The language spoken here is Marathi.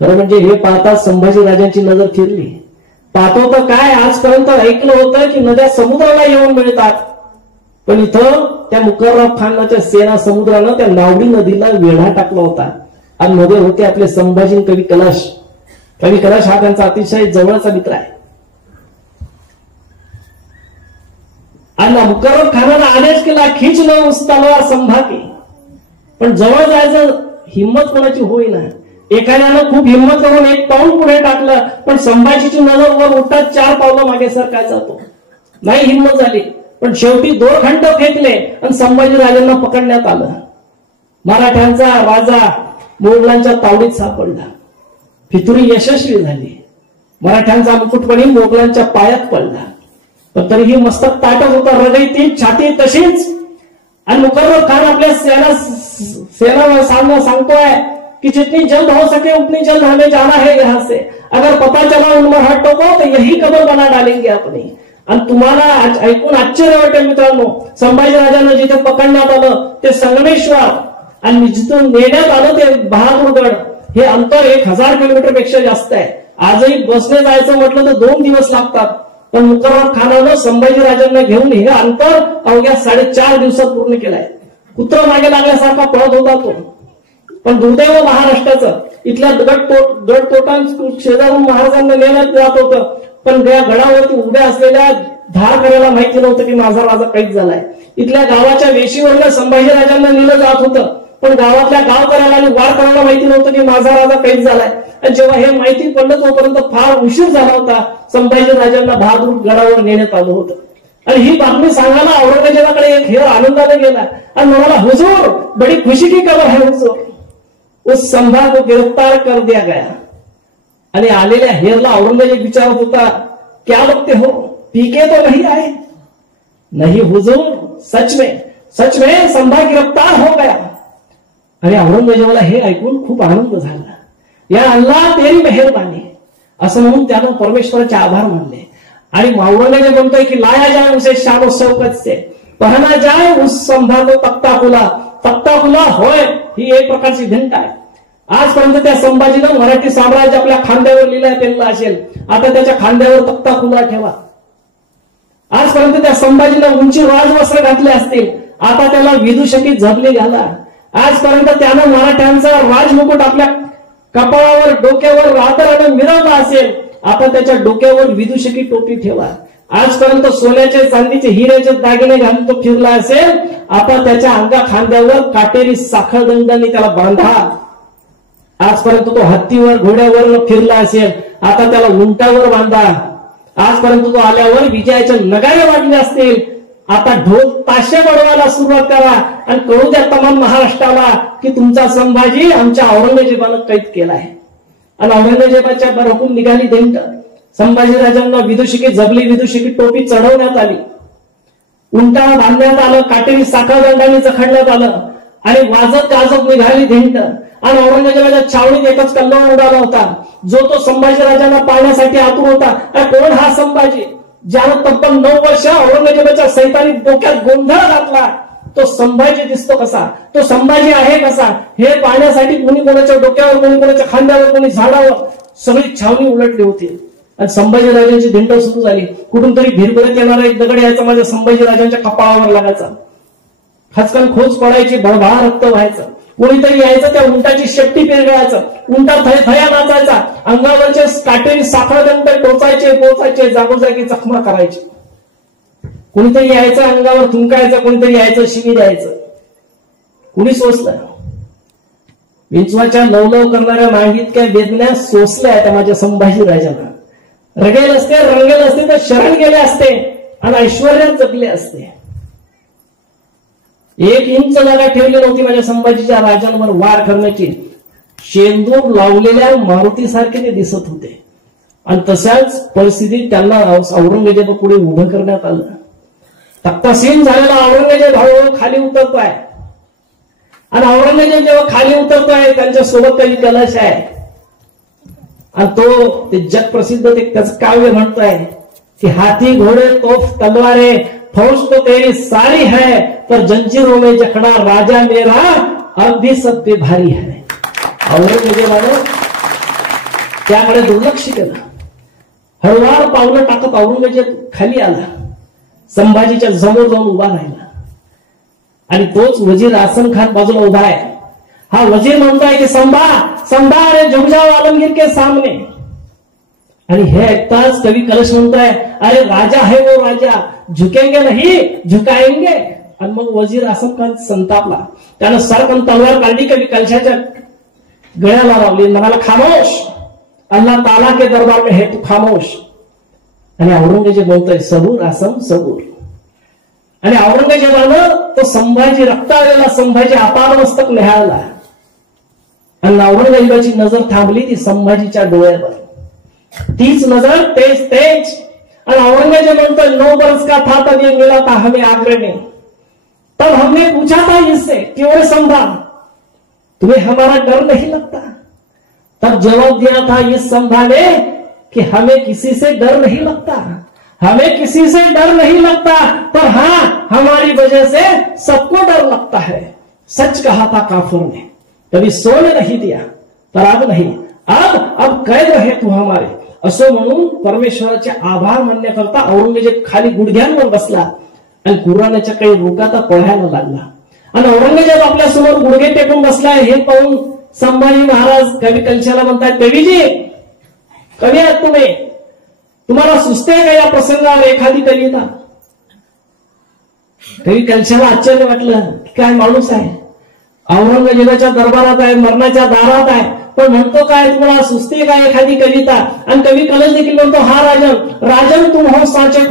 खरं म्हणजे हे पाहता संभाजीराजांची नजर फिरली. पाहतो तर काय, आजपर्यंत ऐकलं होतं की नद्या समुद्राला येऊन मिळतात, पण इथं त्या मुकर्रब खानाच्या सेना समुद्रानं त्या नावडी नदीला वेढा टाकला होता. आणि मध्ये होते आपले संभाजी कवी कलाश. कवी कलाश हा त्यांचा अतिशय जवळचा मित्र आहे. आणि मुकर्रब खानानं आदेश केला, खिच न उस तलवार संभाकी. पण जवळ जायचं हिंमत कोणाची होईना. एखाद्यानं खूप हिंमत करून एक पाऊल पुढे टाकलं, पण संभाजीची नजर वर उठतात 4 पावलं मागे सरकायचा जातो. नाही हिंमत झाली, पण शेवटी दोरखंड फेकले आणि संभाजीराजांना पकडण्यात आलं. मराठ्यांचा राजा मोगलांच्या तावडीत सापडला. फितुरी यशस्वी झाली. मराठ्यांचा मुकुटपणी मोगलांच्या पायात पडला, पण तरीही मस्तक ताटत होता, हृदय ती छाती तशीच. आणि मुकर्रब खान आपल्या सेना सामना सांगतोय कि जितनी जल्द हो सके उतनी जल्द हमें जाना है यहाँ से. अगर पता चला उन मराठों को तो यही कबर बना डालेंगे अपनी. आणि तुम्हाला ऐकून आश्चर्य वाटेल मित्रांनो, संभाजीराजांना जिथे पकडण्यात आलं ते संगमेश्वर आणि जिथून नेण्यात आलं ते बहादूरगड, हे अंतर 1000 किलोमीटर पेक्षा जास्त आहे. आजही बसने जायचं म्हटलं तर 2 दिवस लागतात. पण मुकर्रब खानानं संभाजीराजांना घेऊन हे अंतर अवघ्या 4.5 दिवसात पूर्ण केलंय. कुत्र मागे लागल्यासारखा पळत होता तो. पण दुर्दैव महाराष्ट्राचं, इथल्या गडतोटां शेजारून महाराजांना नेण्यात जात होतं, पण त्या गडावरती उभ्या असलेल्या धारकऱ्याला माहिती नव्हतं की माझा राजा कैद झालाय. इथल्या गावाच्या वेशीवरनं संभाजीराजांना नेलं जात होतं, पण गावातल्या गावकऱ्याला आणि वारकऱ्याला माहिती नव्हतं की माझा राजा कैद झालाय. आणि जेव्हा हे माहिती पडलं तोपर्यंत फार उशीर झाला होता. संभाजीराजांना बहादूर गडावर नेण्यात आलं होतं. आणि ही बातमी सांगायला औरंगजेबाकडे एक हेर आनंदाने गेला आणि म्हणाला, हुजूर बड़ी खुशी की खबर है हुजूर, उस संभा को गिरफ्तार कर दिया गया. आणि आलेल्या हेरला औरंगजेब विचारत होता, क्या बघते हो, पीके तो नहीं आए? नहीं हुजूर, सच में संभा गिरफ्तार हो गया. आणि औरंगजेबाला हे ऐकून खूप आनंद झाला. या अल्लाह तेरी मेहरबानी असं म्हणून त्यानं परमेश्वराचे आभार मानले. आणि औरंगजेब म्हणतोय की लाया जाए उसे शान शौकत से, पहना जाए उस संभा को तख्ता खुला. तख्ता खुला होय ही एक प्रकारची भिंत आहे. आजपर्यंत त्या संभाजीनं मराठी साम्राज्य आपल्या खांद्यावर लिहिलं असेल, आता त्याच्या खांद्यावर तख्ता खुला ठेवा. आजपर्यंत त्या संभाजीनं उंची राजवस्त्र घातले असतील, आता त्याला विदूषकी झबली घाला. आजपर्यंत त्यानं मराठ्यांचा राजमुकुट आपल्या कपाळावर डोक्यावर रातरानं मिरवला असेल, आता त्याच्या डोक्यावर विदूषकी टोपी ठेवा. आजपर्यंत सोन्याचे चांदीचे हिऱ्याचे दागिने घालून तो फिरला असेल, आता त्याच्या अंगा खांद्यावर काटेरी साखळदंडाने त्याला बांधा. आजपर्यंत तो हत्तीवर घोड्यावर फिरला असेल, आता त्याला उंटावर बांधा. आजपर्यंत तो आल्यावर विजयाचे नगारे वाजले असतील, आता ढोल ताशे वाजवायला सुरुवात करा आणि कळू द्या तमाम महाराष्ट्राला की तुमचा संभाजी आमच्या औरंगजेबानं कैद केलाय. आणि औरंगजेबाच्या बरोबर निघाली दिंड. संभाजीराजांना विदूषकी झबली, विदूषकी टोपी चढवण्यात आली, उंटाला बांधण्यात आलं, काटेरी साखळदंडाने जखडण्यात आलं आणि वाजत गाजत निघाली दिंड. आणि औरंगजेबाच्या छावणीत एकच कल्लोळ उडाला होता, जो तो संभाजीराजांना पाहण्यासाठी आतुर होता. कोण हा संभाजी, ज्यानं तब्बल 9 वर्ष औरंगजेबाच्या सैतानी डोक्यात गोंधळ घातला, तो संभाजी दिसतो कसा, तो संभाजी आहे कसा, हे पाहण्यासाठी कोणी कोणाच्या डोक्यावर, कोणी कोणाच्या खांद्यावर, कोणी झाडावर, सगळी छावणी उलटली होती. आणि संभाजीराजांची धिंड सुरू झाली. कुठून तरी भिरभरत येणारा एक दगड यायचा, माझ्या संभाजीराजांच्या कपाळावर लागायचा, खचकन खोच पडायची, भळभाळ रक्त व्हायचं. कोणीतरी यायचं, त्या उंटाची शेपटी पेरगायचं, उंटा थया नाचायचा, अंगावरचे काटेरी साखळदंड टोचायचे, जागोजागी जखमा करायचे. कोणीतरी यायचं, अंगावर थुंकायचं, कोणीतरी यायचं, शिवी द्यायचं. कुणी सोसलं? विंचवाच्या लवलव करणाऱ्या मागीत काय वेदना सोसल्या त्या माझ्या संभाजीराजांना. रंगेल असते तर शरण गेले असते आणि ऐश्वर्यात जगले असते. 1 इंच जागा ठेवली नव्हती माझ्या संभाजीच्या राजांवर वार करण्याची. शेंदूर लावलेल्या मारुतीसारखे ते दिसत होते. आणि तशाच परिस्थितीत त्यांना औरंगजेबा पुढे उभं करण्यात आलं. तख्तासीन झालेला औरंगजेब हळूहळू खाली उतरतोय. आणि औरंगजेब जेव्हा खाली उतरतोय, त्यांच्या सोबत काही कलश आहे. आणि तो ते जग प्रसिद्ध त्याचं काव्य म्हणतोय की हाथी घोडे तोफ तलवारे फौज तो तेरी सारी है, पर जंजीरों में जकड़ा राजा मेरा अब भी सब पे भारी है. औरंगजेबानं त्याकडे दुर्लक्ष केलं. हळूवार पावलं टाकत औरंगजेब खाली आला, संभाजीच्या समोर जाऊन उभा राहिला. आणि तोच वजीर आसन खान बाजूला उभा आहे. हा वजीर म्हणतोय की संभा रे झुक जाओ आलमगीर के सामने. आणि हे ऐकताच कवी कलश म्हणतोय, अरे राजा है वो राजा, झुकेंगे नहीं झुकाएंगे. आणि मग वजीर आसन खान संतापला. त्यानं सरकन तलवार काढली, कवी कलशाच्या गळ्याला लावली, म्हणाला खामोश, अल्लाह ताला के दरबार में है तू खामोश. आणि औरंगजेब बोलतोय सबूर आसम सबूर. आणि औरंगजेबानं तो संभाजी रक्ताळलेला संभाजी अपार मस्तक निहाळला. आणि औरंगजेबाची नजर थांबली ती संभाजीच्या डोळ्यावर. तीच नजर तेज. और औरंगजेब म्हणतो 9 बरस का था तब ये मिला था हमें आगरे में. तब हमने पूछा था इससे कि ओए संभा तुम्हें हमारा डर नहीं लगता. तब जवाब दिया था इस संभा ने कि हमें किसी से डर नहीं लगता, हमें किसी से डर नहीं लगता, पर हाँ हमारी वजह से सबको डर लगता है. सच कहा था काफिर ने, कभी सोने नहीं दिया, पर अब नहीं, अब कैद रहे तू हमारे. असं म्हणून परमेश्वराचे आभार मानण्याकरता औरंगजेब खाली गुडघ्यांवर बसला आणि कुराणाच्या काही रोगाता पळायला लागला. आणि औरंगजेब आपल्या समोर गुडघे टेकून बसलाय हे पाहून संभाजी महाराज कवी कलशाला म्हणतात, कवीजी कवी आहात तुम्ही, तुम्हाला सुचते का या प्रसंगावर एखादी कविता. कवी कलशाला आश्चर्य वाटलं, काय माणूस आहे, औरंगजेबाच्या दरबारात आहे, मरणाच्या दारात आहे, पण म्हणतो काय तुम्हाला सुचते का एखादी कविता. आणि कवी कलश देखील म्हणतो, हा राजन तुम हो साचे